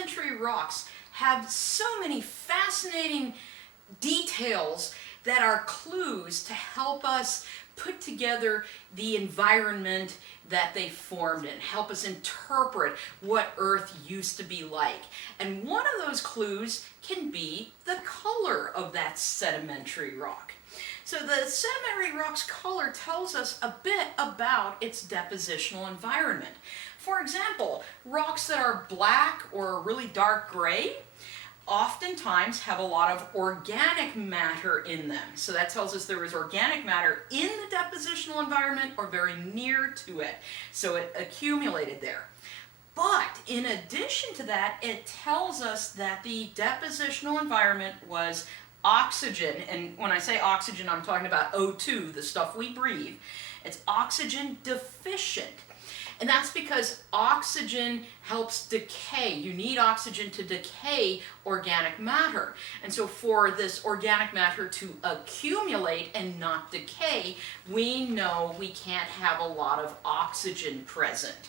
sedimentary rocks have so many fascinating details that are clues to help us put together the environment that they formed in, help us interpret what Earth used to be like. And one of those clues can be the color of that sedimentary rock. So the sedimentary rock's color tells us a bit about its depositional environment. For example, rocks that are black or really dark gray oftentimes have a lot of organic matter in them. So that tells us there is organic matter in the depositional environment or very near to it. So it accumulated there. But in addition to that, it tells us that the depositional environment was oxygen. And when I say oxygen, I'm talking about O2, the stuff we breathe. It's oxygen deficient. And that's because oxygen helps decay. You need oxygen to decay organic matter. And so for this organic matter to accumulate and not decay, we know we can't have a lot of oxygen present.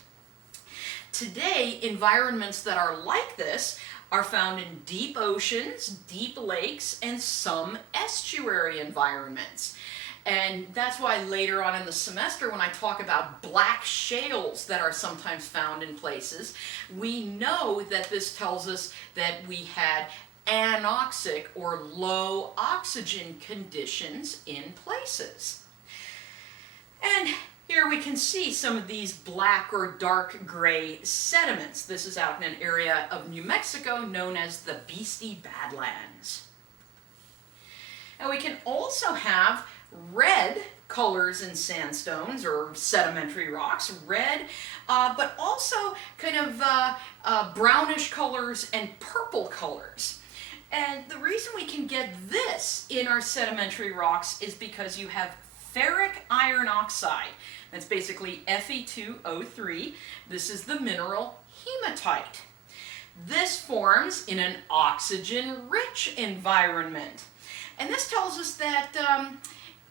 Today, environments that are like this are found in deep oceans, deep lakes, and some estuary environments. And that's why later on in the semester, when I talk about black shales that are sometimes found in places, we know that this tells us that we had anoxic or low oxygen conditions in places. And here we can see some of these black or dark gray sediments. This is out in an area of New Mexico known as the Beastie Badlands. And we can also have red colors in sandstones or sedimentary rocks, red, but also kind of brownish colors and purple colors. And the reason we can get this in our sedimentary rocks is because you have ferric iron oxide. That's basically Fe2O3. This is the mineral hematite. This forms in an oxygen-rich environment. And this tells us that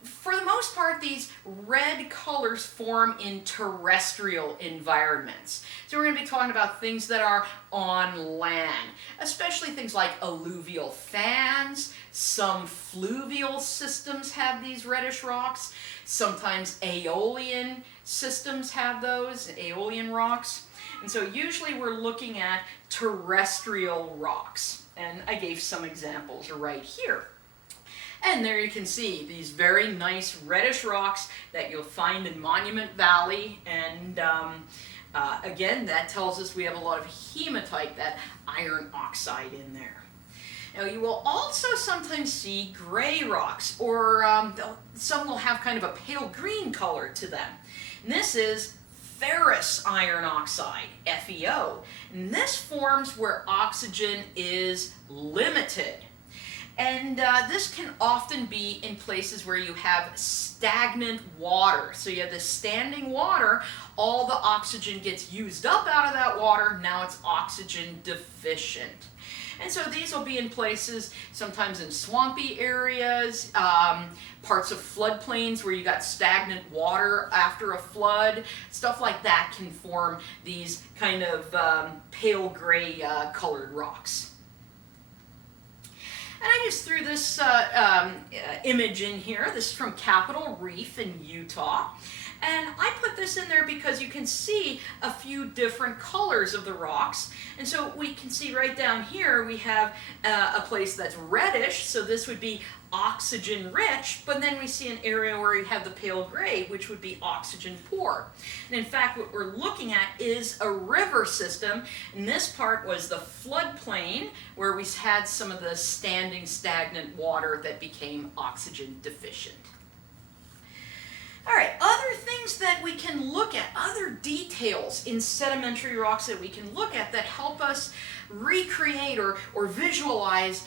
for the most part, these red colors form in terrestrial environments. So we're going to be talking about things that are on land, especially things like alluvial fans. Some fluvial systems have these reddish rocks. Sometimes aeolian systems have those, aeolian rocks. And so usually we're looking at terrestrial rocks. And I gave some examples right here. And there you can see these very nice reddish rocks that you'll find in Monument Valley. And again, that tells us we have a lot of hematite, that iron oxide in there. Now you will also sometimes see gray rocks, or some will have kind of a pale green color to them. And this is ferrous iron oxide, FeO. And this forms where oxygen is limited. And this can often be in places where you have stagnant water. So you have this standing water, all the oxygen gets used up out of that water, now it's oxygen deficient. And so these will be in places, sometimes in swampy areas, parts of floodplains where you got stagnant water after a flood. Stuff like that can form these kind of pale gray colored rocks. And I just threw this image in here. This is from Capitol Reef in Utah. And I put this in there because you can see a few different colors of the rocks. And so we can see right down here we have a place that's reddish, so this would be oxygen rich, but then we see an area where you have the pale gray, which would be oxygen poor. And in fact, what we're looking at is a river system, and this part was the floodplain where we had some of the standing stagnant water that became oxygen deficient. All right, other things that we can look at, other details in sedimentary rocks that we can look at that help us recreate or visualize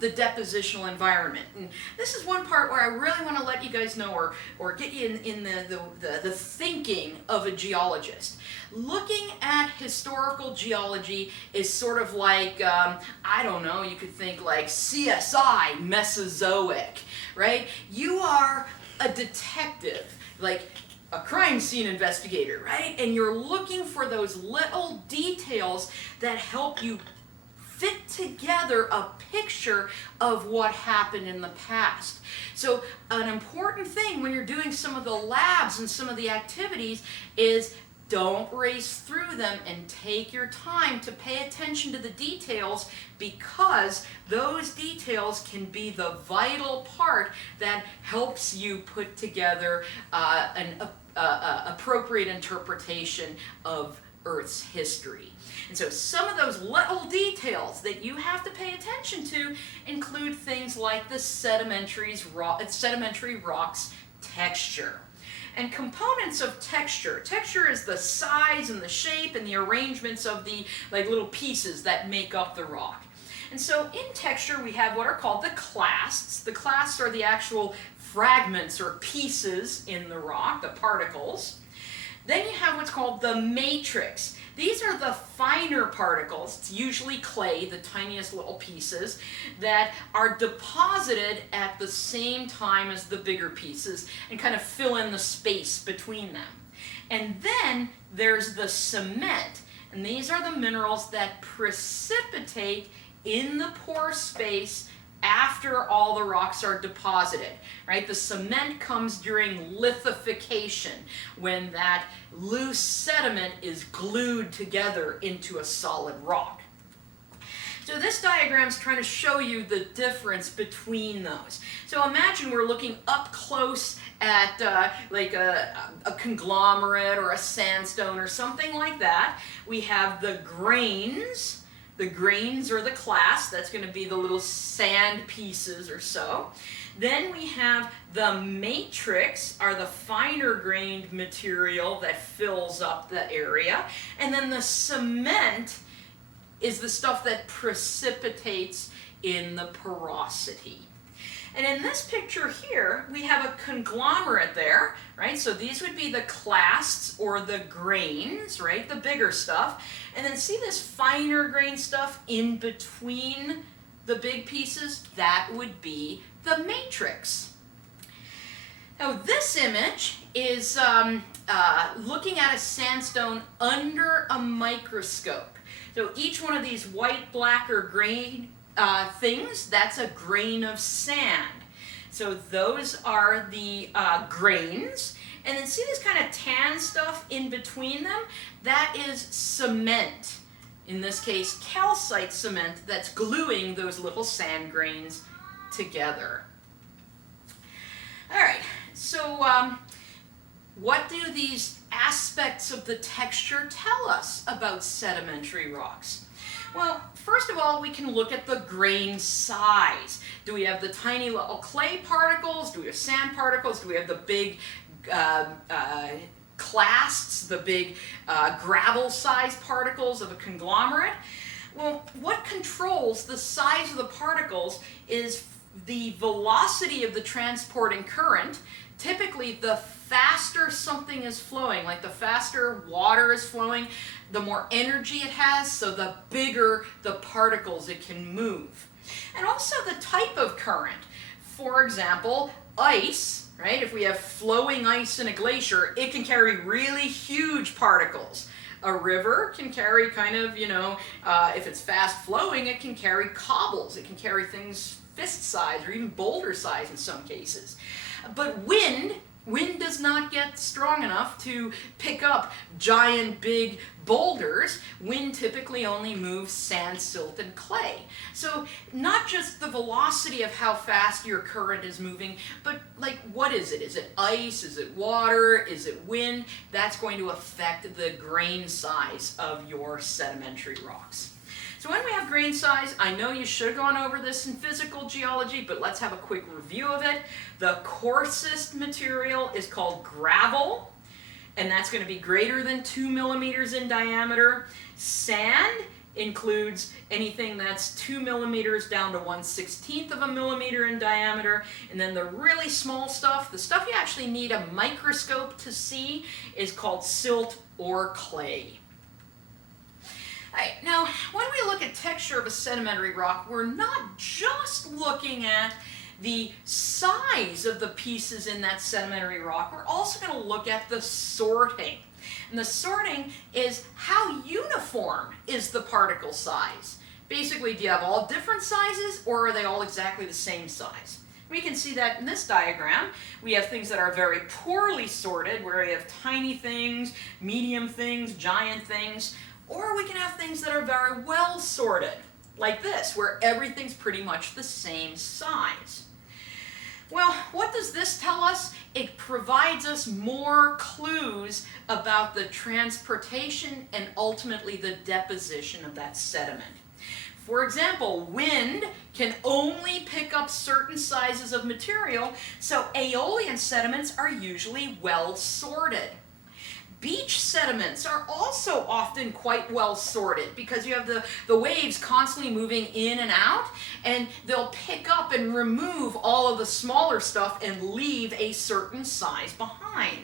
the depositional environment. And this is one part where I really want to let you guys know or get you in the thinking of a geologist. Looking at historical geology is sort of like, I don't know, you could think like CSI, Mesozoic, right? You are a detective, like a crime scene investigator, right? And you're looking for those little details that help you fit together a picture of what happened in the past. So an important thing when you're doing some of the labs and some of the activities is don't race through them and take your time to pay attention to the details, because those details can be the vital part that helps you put together an appropriate interpretation of Earth's history. And so some of those little details that you have to pay attention to include things like the sedimentary rocks texture. And components of texture. Texture is the size and the shape and the arrangements of the little pieces that make up the rock. And so in texture we have what are called the clasts. The clasts are the actual fragments or pieces in the rock, the particles. Then you have what's called the matrix. These are the finer particles, it's usually clay, the tiniest little pieces, that are deposited at the same time as the bigger pieces and kind of fill in the space between them. And then there's the cement, and these are the minerals that precipitate in the pore space after all the rocks are deposited, right? The cement comes during lithification, when that loose sediment is glued together into a solid rock. So this diagram is trying to show you the difference between those. So imagine we're looking up close at a conglomerate or a sandstone or something like that. We have the grains. The grains or the clasts, that's going to be the little sand pieces or so. Then we have the matrix, are the finer grained material that fills up the area. And then the cement is the stuff that precipitates in the porosity. And in this picture here, we have a conglomerate there, right? So these would be the clasts or the grains, right? The bigger stuff. And then see this finer grain stuff in between the big pieces? That would be the matrix. Now this image is looking at a sandstone under a microscope. So each one of these white, black, or green things, that's a grain of sand. So those are the grains. And then see this kind of tan stuff in between them? That is cement. In this case, calcite cement that's gluing those little sand grains together. All right, so what do these aspects of the texture tell us about sedimentary rocks? Well, first of all, we can look at the grain size. Do we have the tiny little clay particles? Do we have sand particles? Do we have the big clasts, the big gravel-sized particles of a conglomerate? Well, what controls the size of the particles is the velocity of the transporting current. Typically, the faster something is flowing, like the faster water is flowing, the more energy it has, so the bigger the particles it can move. And also the type of current. For example, ice, right? If we have flowing ice in a glacier, it can carry really huge particles. A river can carry kind of, if it's fast flowing, it can carry cobbles. It can carry things fist size or even boulder size in some cases. But wind does not get strong enough to pick up giant big boulders. Wind typically only moves sand, silt, and clay. So not just the velocity of how fast your current is moving, but what is it? Is it ice? Is it water? Is it wind? That's going to affect the grain size of your sedimentary rocks. So when we have grain size, I know you should have gone over this in physical geology, but let's have a quick review of it. The coarsest material is called gravel, and that's going to be greater than 2 millimeters in diameter. Sand includes anything that's 2 millimeters down to 1/16 of a millimeter in diameter. And then the really small stuff, the stuff you actually need a microscope to see, is called silt or clay. Right, now, when we look at texture of a sedimentary rock, we're not just looking at the size of the pieces in that sedimentary rock, we're also going to look at the sorting. And the sorting is how uniform is the particle size. Basically, do you have all different sizes, or are they all exactly the same size? We can see that in this diagram. We have things that are very poorly sorted, where we have tiny things, medium things, giant things, or we can have things that are very well sorted, like this, where everything's pretty much the same size. Well, what does this tell us? It provides us more clues about the transportation and ultimately the deposition of that sediment. For example, wind can only pick up certain sizes of material, so aeolian sediments are usually well sorted. Beach sediments are also often quite well sorted because you have the waves constantly moving in and out, and they'll pick up and remove all of the smaller stuff and leave a certain size behind.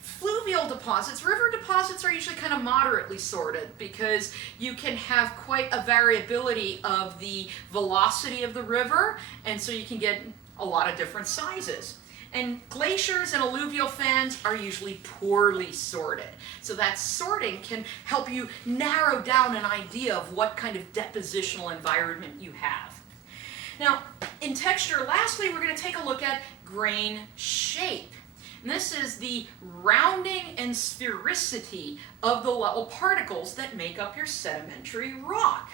Fluvial deposits, river deposits, are usually kind of moderately sorted because you can have quite a variability of the velocity of the river, and so you can get a lot of different sizes. And glaciers and alluvial fans are usually poorly sorted. So that sorting can help you narrow down an idea of what kind of depositional environment you have. Now, in texture, lastly, we're going to take a look at grain shape. And this is the rounding and sphericity of the level particles that make up your sedimentary rock.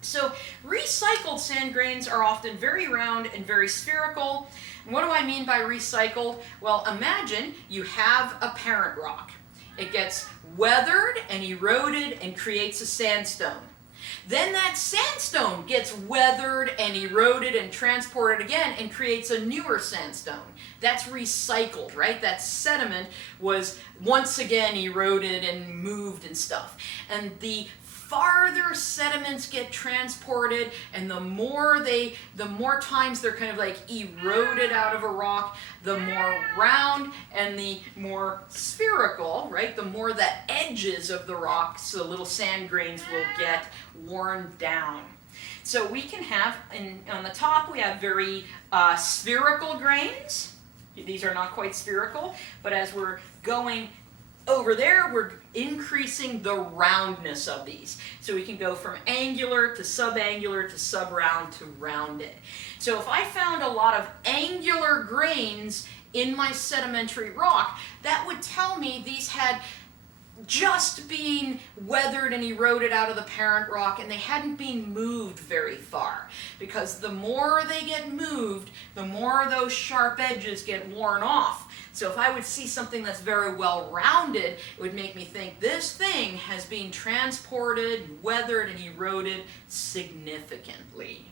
So recycled sand grains are often very round and very spherical. And what do I mean by recycled? Well, imagine you have a parent rock. It gets weathered and eroded and creates a sandstone. Then that sandstone gets weathered and eroded and transported again and creates a newer sandstone. That's recycled, right? That sediment was once again eroded and moved and stuff. And the farther sediments get transported and the more times they're kind of like eroded out of a rock, the more round and the more spherical, right? The more the edges of the rocks, the little sand grains, will get worn down. So we can have, on the top we have very spherical grains. These are not quite spherical, but as we're going over there, we're increasing the roundness of these. So we can go from angular to sub-round to rounded. So if I found a lot of angular grains in my sedimentary rock, that would tell me these had just been weathered and eroded out of the parent rock, and they hadn't been moved very far. Because the more they get moved, the more those sharp edges get worn off. So if I would see something that's very well rounded, it would make me think this thing has been transported, weathered, and eroded significantly.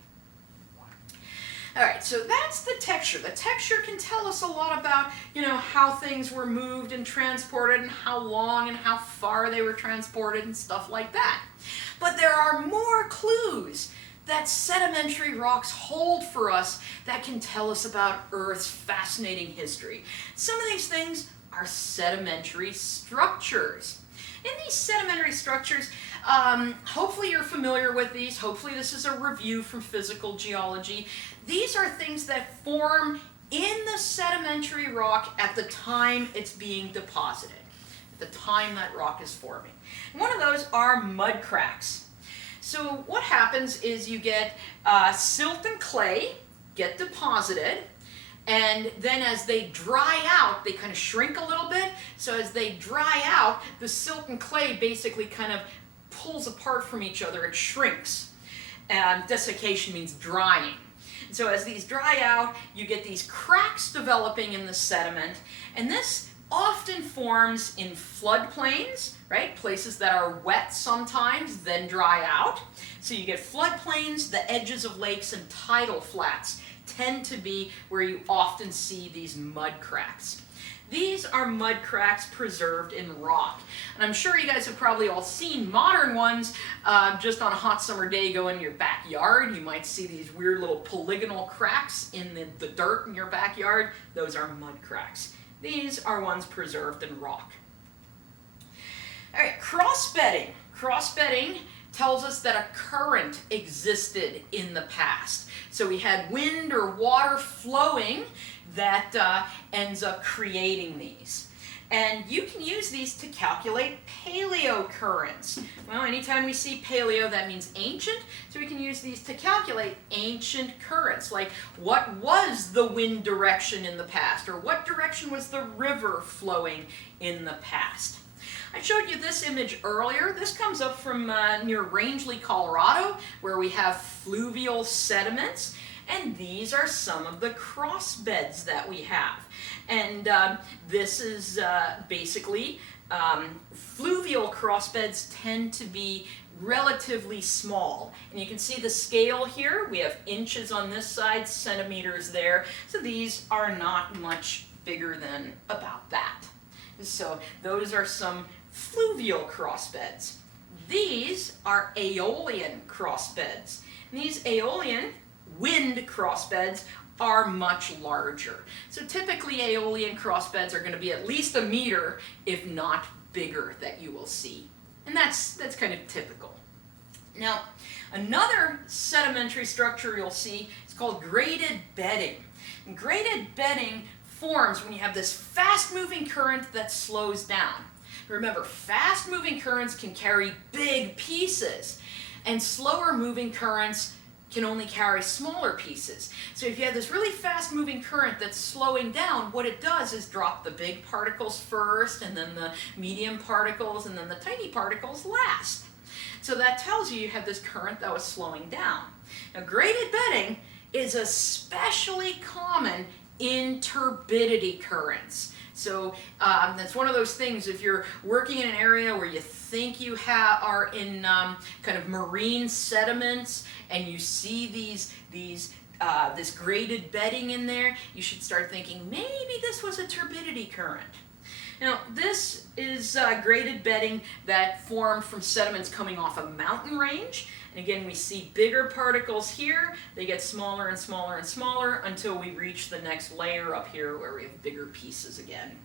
All right, so that's the texture. The texture can tell us a lot about, how things were moved and transported and how long and how far they were transported and stuff like that. But there are more clues that sedimentary rocks hold for us that can tell us about Earth's fascinating history. Some of these things are sedimentary structures. In these sedimentary structures, hopefully you're familiar with these. Hopefully this is a review from physical geology. These are things that form in the sedimentary rock at the time it's being deposited, at the time that rock is forming. And one of those are mud cracks. So what happens is you get silt and clay get deposited, and then as they dry out, they kind of shrink a little bit. So as they dry out, the silt and clay basically kind of pulls apart from each other. It shrinks. Desiccation means drying. And so as these dry out, you get these cracks developing in the sediment, and this often forms in floodplains, right? Places that are wet sometimes, then dry out. So you get floodplains, the edges of lakes, and tidal flats tend to be where you often see these mud cracks. These are mud cracks preserved in rock. And I'm sure you guys have probably all seen modern ones just on a hot summer day. Go in your backyard, you might see these weird little polygonal cracks in the dirt in your backyard. Those are mud cracks. These are ones preserved in rock. All right, crossbedding. Crossbedding tells us that a current existed in the past. So we had wind or water flowing that ends up creating these. And you can use these to calculate paleocurrents. Well, anytime we see paleo, that means ancient, so we can use these to calculate ancient currents, like what was the wind direction in the past, or what direction was the river flowing in the past. I showed you this image earlier. This comes up from near Rangeley, Colorado, where we have fluvial sediments. And these are some of the crossbeds that we have. And this is basically, fluvial crossbeds tend to be relatively small. And you can see the scale here. We have inches on this side, centimeters there. So these are not much bigger than about that. So those are some fluvial crossbeds. These are aeolian crossbeds. And these aeolian wind crossbeds are much larger. So typically aeolian crossbeds are going to be at least a meter, if not bigger, that you will see. And that's kind of typical. Now, another sedimentary structure you'll see is called graded bedding. And graded bedding forms when you have this fast-moving current that slows down. Remember, fast-moving currents can carry big pieces, and slower-moving currents can only carry smaller pieces. So if you have this really fast-moving current that's slowing down, what it does is drop the big particles first, and then the medium particles, and then the tiny particles last. So that tells you you have this current that was slowing down. Now, graded bedding is especially common in turbidity currents. So that's one of those things, if you're working in an area where you think you are in kind of marine sediments and you see this graded bedding in there, you should start thinking maybe this was a turbidity current. Now, this is graded bedding that formed from sediments coming off a mountain range. And again, we see bigger particles here. They get smaller and smaller and smaller until we reach the next layer up here where we have bigger pieces again.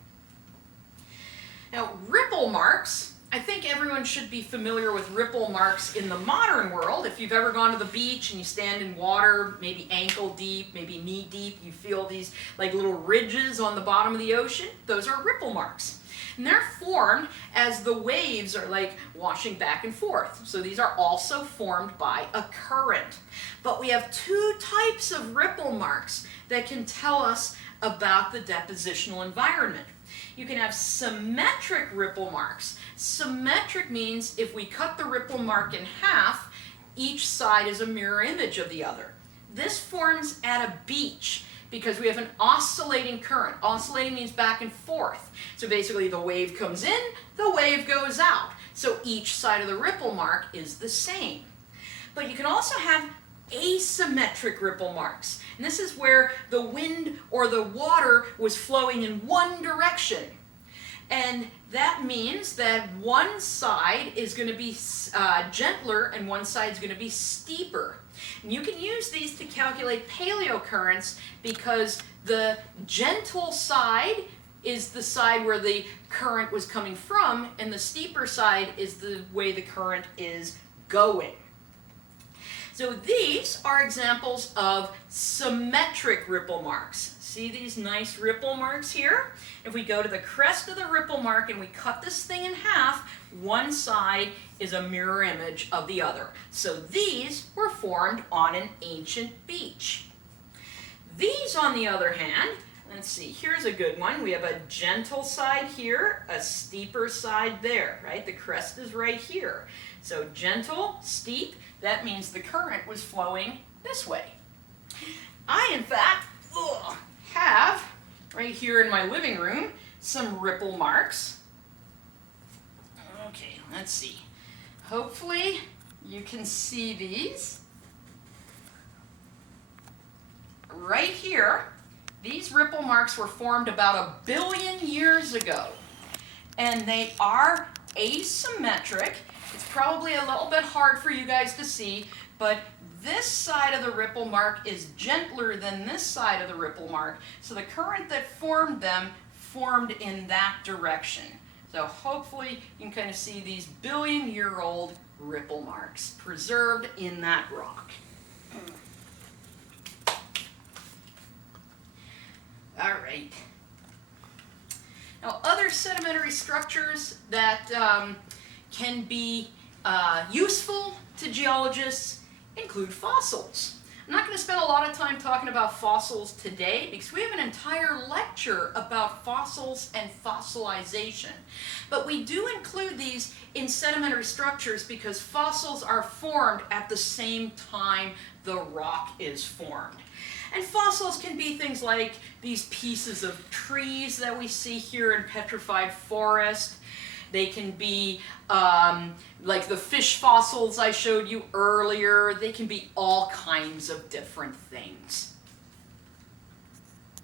Now, ripple marks. I think everyone should be familiar with ripple marks in the modern world. If you've ever gone to the beach and you stand in water, maybe ankle deep, maybe knee deep, you feel these like little ridges on the bottom of the ocean. Those are ripple marks. And they're formed as the waves are like washing back and forth. So these are also formed by a current. But we have two types of ripple marks that can tell us about the depositional environment. You can have symmetric ripple marks. Symmetric means if we cut the ripple mark in half, each side is a mirror image of the other. This forms at a beach because we have an oscillating current. Oscillating means back and forth. So basically the wave comes in, the wave goes out. So each side of the ripple mark is the same. But you can also have asymmetric ripple marks. And this is where the wind or the water was flowing in one direction. And that means that one side is going to be gentler and one side is going to be steeper. And you can use these to calculate paleocurrents because the gentle side is the side where the current was coming from, and the steeper side is the way the current is going. So these are examples of symmetric ripple marks. See these nice ripple marks here? If we go to the crest of the ripple mark and we cut this thing in half, one side is a mirror image of the other. So these were formed on an ancient beach. These, on the other hand, let's see, here's a good one. We have a gentle side here, a steeper side there, right? The crest is right here. So gentle, steep, that means the current was flowing this way. I, in fact, have, right here in my living room, some ripple marks. Okay, let's see. Hopefully you can see these. Right here, these ripple marks were formed about 1 billion years ago. And they are asymmetric. It's probably a little bit hard for you guys to see, but this side of the ripple mark is gentler than this side of the ripple mark. So the current that formed them formed in that direction. So hopefully you can kind of see these 1 billion-year-old ripple marks preserved in that rock. All right. Now, other sedimentary structures that can be useful to geologists include fossils. I'm not going to spend a lot of time talking about fossils today because we have an entire lecture about fossils and fossilization. But we do include these in sedimentary structures because fossils are formed at the same time the rock is formed. And fossils can be things like these pieces of trees that we see here in petrified forest. They can be like the fish fossils I showed you earlier. They can be all kinds of different things.